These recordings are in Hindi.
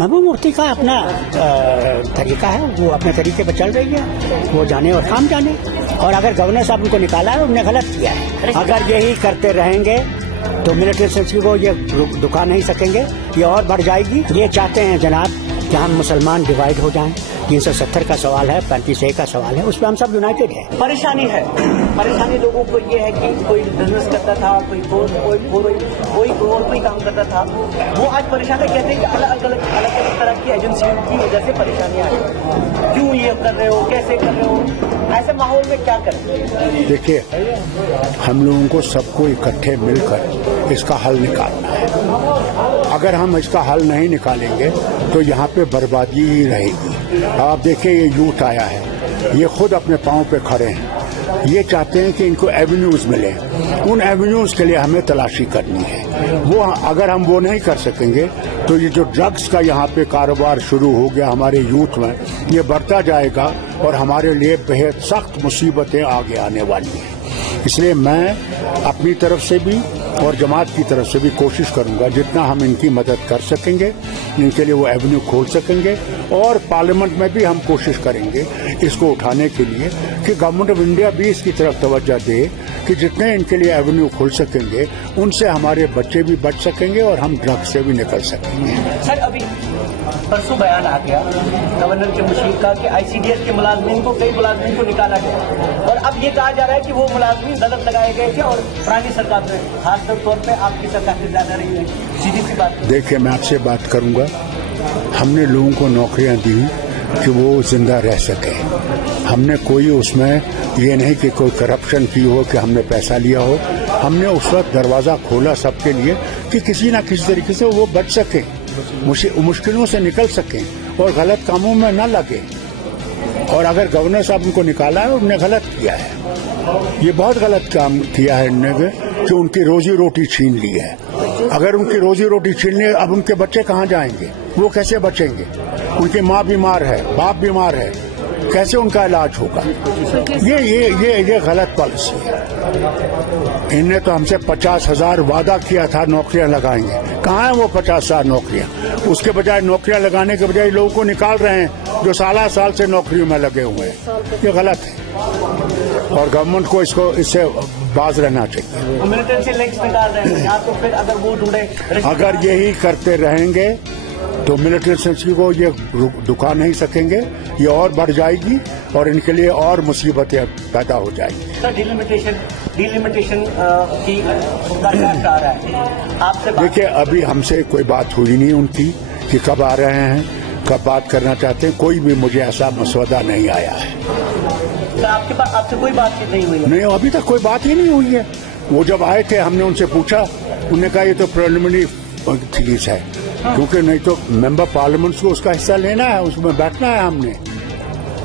महबूबा मुफ्ती का अपना तरीका है, वो अपने तरीके पर चल रही है, वो जाने और काम जाने। और अगर गवर्नर साहब उनको निकाला है, उन्होंने गलत किया है। अगर यही करते रहेंगे तो मिलिट्री सेंसिटिव को ये रुका नहीं सकेंगे, ये और बढ़ जाएगी। ये चाहते हैं जनाब कि हम मुसलमान डिवाइड हो जाएं। 370 का सवाल है, 35A का सवाल है, उस पर हम सब यूनाइटेड हैं। परेशानी है, परेशानी लोगों को ये है कि कोई बिजनेस करता था, कोई काम करता था, वो आज परेशान है। कहते हैं कि अलग अलग तरह की एजेंसियों की वजह से परेशानियां हैं। क्यों ये कर रहे हो, कैसे कर रहे हो, ऐसे माहौल में क्या करें? देखिए, हम लोगों को सबको इकट्ठे मिलकर इसका हल निकालना है। अगर हम इसका हल नहीं निकालेंगे तो यहाँ पे बर्बादी ही रहेगी। आप देखिए, ये यूथ आया है, ये खुद अपने पांव पे खड़े हैं, ये चाहते हैं कि इनको एवेन्यूज मिले। उन एवेन्यूज के लिए हमें तलाशी करनी है। वो अगर हम वो नहीं कर सकेंगे तो ये जो ड्रग्स का यहाँ पे कारोबार शुरू हो गया हमारे यूथ में, ये बढ़ता जाएगा और हमारे लिए बेहद सख्त मुसीबतें आगे आने वाली हैं। इसलिए मैं अपनी तरफ से भी और जमात की तरफ से भी कोशिश करूंगा जितना हम इनकी मदद कर सकेंगे, इनके लिए वो एवेन्यू खोल सकेंगे। और पार्लियामेंट में भी हम कोशिश करेंगे इसको उठाने के लिए कि गवर्नमेंट ऑफ इंडिया भी इसकी तरफ तवज्जो दे कि जितने इनके लिए एवेन्यू खोल सकेंगे उनसे हमारे बच्चे भी बच सकेंगे और हम ड्रग्स से भी निकल सकेंगे। सर, अभी परसों बयान आ गया गवर्नर के मुशीर का कि ICDS के मुलाजमीन को, कई मुलाजमीन को निकाला गया और अब ये कहा जा रहा है कि वो मुलाजमीन गलत लगाए गए थे और पुरानी सरकार में, खासतौर पर आपकी सरकार से ज्यादा रही है। सीधी सी बात। देखिए, मैं आपसे बात करूंगा, हमने लोगों को नौकरियां दी कि वो जिंदा रह सके। हमने कोई उसमें ये नहीं कि कोई करप्शन की हो, कि हमने पैसा लिया हो। हमने उस वक्त दरवाजा खोला सबके लिए कि किसी न किसी तरीके से वो बच सके, मुश्किलों से निकल सकें और गलत कामों में न लगे। और अगर गवर्नर साहब उनको निकाला है, उन्होंने गलत किया है, ये बहुत गलत काम किया है इन्होंने कि उनकी रोजी रोटी छीन ली है। अगर उनकी रोजी रोटी छीन ली, अब उनके बच्चे कहाँ जाएंगे, वो कैसे बचेंगे? उनकी माँ बीमार है, बाप बीमार है, कैसे उनका इलाज होगा? ये गलत पॉलिसी है। इनने तो हमसे 50,000 वादा किया था नौकरियां लगाएंगे, कहाँ है वो 50,000 नौकरियां? उसके बजाय नौकरियां लगाने के बजाय लोगों को निकाल रहे हैं जो साल से नौकरियों में लगे हुए हैं। ये गलत है और गवर्नमेंट को इससे बाज रहना चाहिए। मिलिटेंसी लिंक्स निकाल रहे हैं, या तो फिर अगर वो ढूंढे, अगर यही करते रहेंगे तो मिलिट्री सेंसिटिव को ये रुका नहीं सकेंगे, ये और बढ़ जाएगी और इनके लिए और मुसीबतें पैदा हो जाएगी। सर, डिलिमिटेशन की क्या रहा है आपसे? देखिए, अभी हमसे कोई बात हुई नहीं उनकी कि कब आ रहे हैं, कब बात करना चाहते हैं। कोई भी मुझे ऐसा मसौदा नहीं आया है। सर, आपके पास आपसे कोई बातचीत नहीं हुई है? नहीं, अभी तक कोई बात ही नहीं हुई है। वो जब आए थे, हमने उनसे पूछा, उन्होंने कहा ये तो प्रिलिमिनरी चीज है, क्योंकि नहीं तो मेंबर पार्लियामेंट को उसका हिस्सा लेना है, उसमें बैठना है हमने,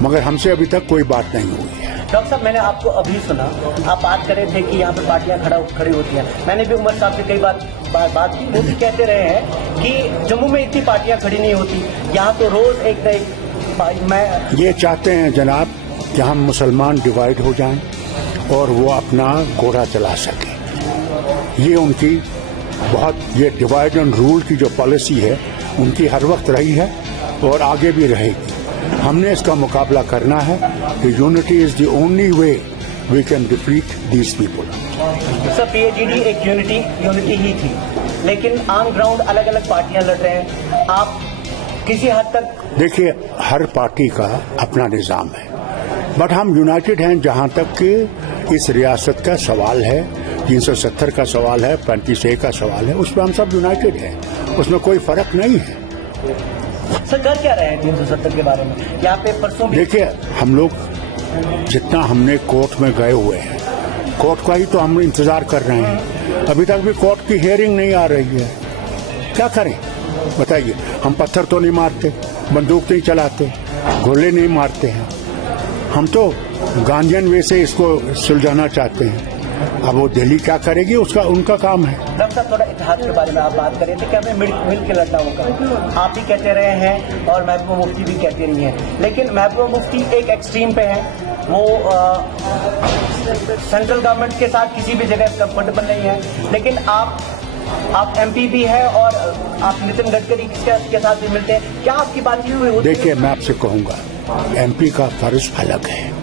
मगर हमसे अभी तक कोई बात नहीं हुई है। डॉक्टर साहब, मैंने आपको अभी सुना, आप बात कर रहे थे कि यहाँ पर पार्टियां खड़ी होती हैं। मैंने भी उमर साहब से कई बात की, वो भी कहते रहे हैं कि जम्मू में इतनी पार्टियां खड़ी नहीं होती, यहाँ तो रोज एक न एक। ये चाहते हैं जनाब कि हम मुसलमान डिवाइड हो जाएं और वो अपना घोड़ा चला सकें। ये उनकी ये डिवाइड एंड रूल की जो पॉलिसी है उनकी हर वक्त रही है और आगे भी रहेगी। हमने इसका मुकाबला करना है कि unity is the only way we can defeat these people. Sir, PAGD एक यूनिटी ही थी, लेकिन ऑन ग्राउंड अलग अलग पार्टियां लड़ रहे हैं। आप किसी हद तक देखिए, हर पार्टी का अपना निजाम है, बट हम यूनाइटेड हैं। जहां तक कि इस रियासत का सवाल है, 370 का सवाल है, 35A का सवाल है, उस पर हम सब यूनाइटेड हैं, उसमें कोई फर्क नहीं है। सर, कर क्या रहे हैं 370 के बारे में? यहाँ पे परसों देखिए, हम लोग जितना हमने कोर्ट में गए हुए हैं, कोर्ट का ही तो हम इंतजार कर रहे हैं। अभी तक भी कोर्ट की हियरिंग नहीं आ रही है। क्या करें बताइए? हम पत्थर तो नहीं मारते, बंदूक नहीं चलाते, गोले नहीं मारते हैं, हम तो गांधीयन वे से इसको सुलझाना चाहते हैं। अब वो दिल्ली क्या करेगी, उसका उनका काम है। डॉक्टर साहब, थोड़ा इतिहास के बारे में आप बात करें थे कि हमें मिल के लड़ना होगा। आप भी कहते रहे हैं और महबूबा मुफ्ती भी कहती रही हैं, लेकिन महबूबा मुफ्ती एक एक्सट्रीम पे है, वो सेंट्रल गवर्नमेंट के साथ किसी भी जगह कंफर्टेबल नहीं है, लेकिन आप आप एमपी भी है और आप नितिन गडकरी के साथ भी मिलते हैं, क्या आपकी बातचीत हुई होती है? देखिए, मैं आपसे कहूंगा, एमपी का फर्ज अलग है।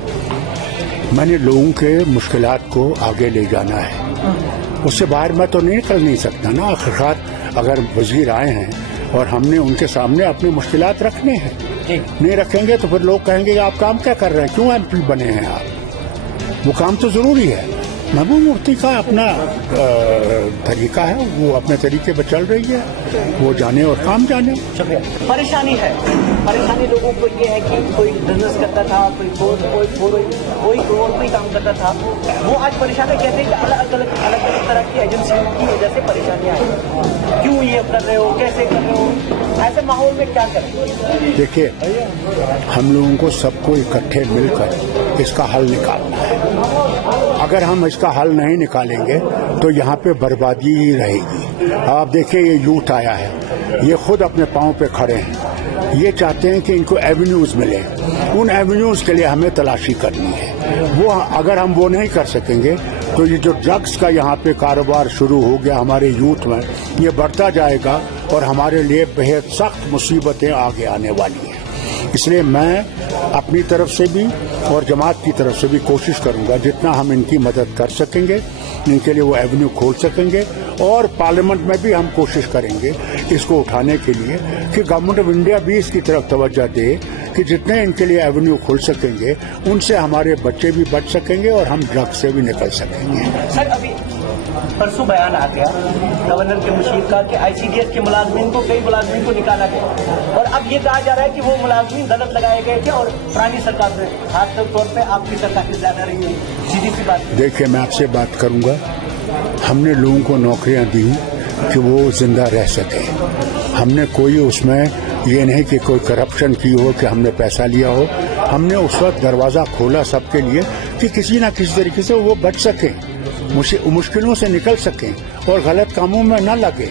मैंने लोगों के मुश्किलात को आगे ले जाना है, उससे बाहर मैं तो निकल नहीं सकता ना। आखिरकार अगर वजीर आए हैं और हमने उनके सामने अपनी मुश्किलात रखने हैं, नहीं रखेंगे तो फिर लोग कहेंगे आप काम क्या कर रहे हैं, क्यों एमपी बने हैं आप। वो काम तो जरूरी है। महबूब मुफ्ती का अपना तरीका है, वो अपने तरीके पर चल रही है, वो जाने और काम जाने। शुक्रिया। परेशानी है, परेशानी लोगों को ये है कि कोई बिजनेस करता था, कोई काम करता था, वो आज परेशान है। कहते हैं कि अलग अलग तरह की एजेंसियों की वजह से परेशानियां आई। क्यों ये कर रहे हो, कैसे कर रहे हो, ऐसे माहौल में क्या करें? देखिए, हम लोगों को सबको इकट्ठे मिलकर इसका हल निकालना है। अगर हम इसका हल नहीं निकालेंगे तो यहाँ पे बर्बादी ही रहेगी। आप देखिए, ये यूथ आया है, ये खुद अपने पांव पे खड़े हैं, ये चाहते हैं कि इनको एवेन्यूज मिले। उन एवेन्यूज के लिए हमें तलाशी करनी है। वो अगर हम वो नहीं कर सकेंगे तो ये जो ड्रग्स का यहाँ पे कारोबार शुरू हो गया हमारे यूथ में, ये बढ़ता जाएगा और हमारे लिए बेहद सख्त मुसीबतें आगे आने वाली हैं। इसलिए मैं अपनी तरफ से भी और जमात की तरफ से भी कोशिश करूंगा, जितना हम इनकी मदद कर सकेंगे, इनके लिए वो एवेन्यू खोल सकेंगे। और पार्लियामेंट में भी हम कोशिश करेंगे इसको उठाने के लिए कि गवर्नमेंट ऑफ इंडिया भी इसकी तरफ तवज्जो दे कि जितने इनके लिए एवेन्यू खोल सकेंगे, उनसे हमारे बच्चे भी बच सकेंगे और हम ड्रग्स से भी निकल सकेंगे। सर, अभी परसों बयान आ गया गवर्नर के मुशीर का कि आईसीडीएस के कई मुलाजमीन को निकाला गया, और अब ये कहा जा रहा है कि वो मुलाजमीन गलत लगाए गए थे और पुरानी सरकार में, खासतौर पर आपकी सरकार की ज्यादा रही है। सीधी सी बात। देखिए, मैं आपसे बात करूंगा, हमने लोगों को नौकरियां दी कि वो जिंदा रह सके। हमने कोई उसमें ये नहीं कि कोई करप्शन की हो, कि हमने पैसा लिया हो। हमने उस वक्त दरवाजा खोला सबके लिए कि किसी न किसी तरीके से वो बच सकें, मुश्किलों से निकल सकें और गलत कामों में न लगे।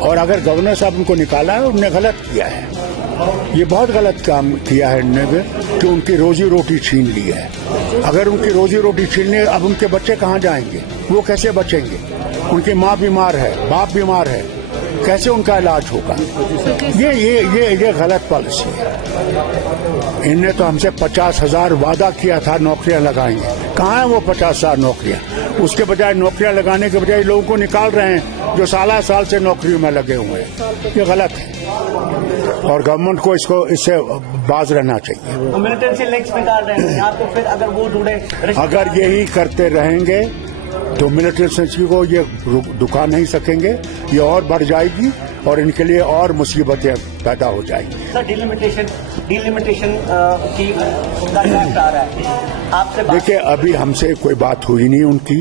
और अगर गवर्नर साहब उनको निकाला है, उन्होंने गलत किया है, ये बहुत गलत काम किया है इन्होंने कि उनकी रोजी रोटी छीन ली है। अगर उनकी रोजी रोटी छीन ली, अब उनके बच्चे कहाँ जाएंगे, वो कैसे बचेंगे? उनकी माँ बीमार है, बाप बीमार है, कैसे उनका इलाज होगा? ये गलत पॉलिसी है। इनने तो हमसे 50,000 वादा किया था नौकरियां लगाएंगे, कहाँ है वो 50,000 नौकरियां? उसके बजाय नौकरियां लगाने के बजाय लोगों को निकाल रहे हैं जो साल से नौकरियों में लगे हुए हैं। ये गलत है और गवर्नमेंट को इससे बाज रहना चाहिए। मिलिटेंसी लिंक्स निकाल रहे हैं, तो फिर अगर वो ढूंढे, अगर यही करते रहेंगे तो मिलिटेंसी को ये दुका नहीं सकेंगे, ये और बढ़ जाएगी और इनके लिए और मुसीबतें पैदा हो जाएंगी। सर, डिलिमिटेशन की ड्राफ्ट आ रहा है आपसे। देखिए, अभी हमसे कोई बात हुई नहीं उनकी।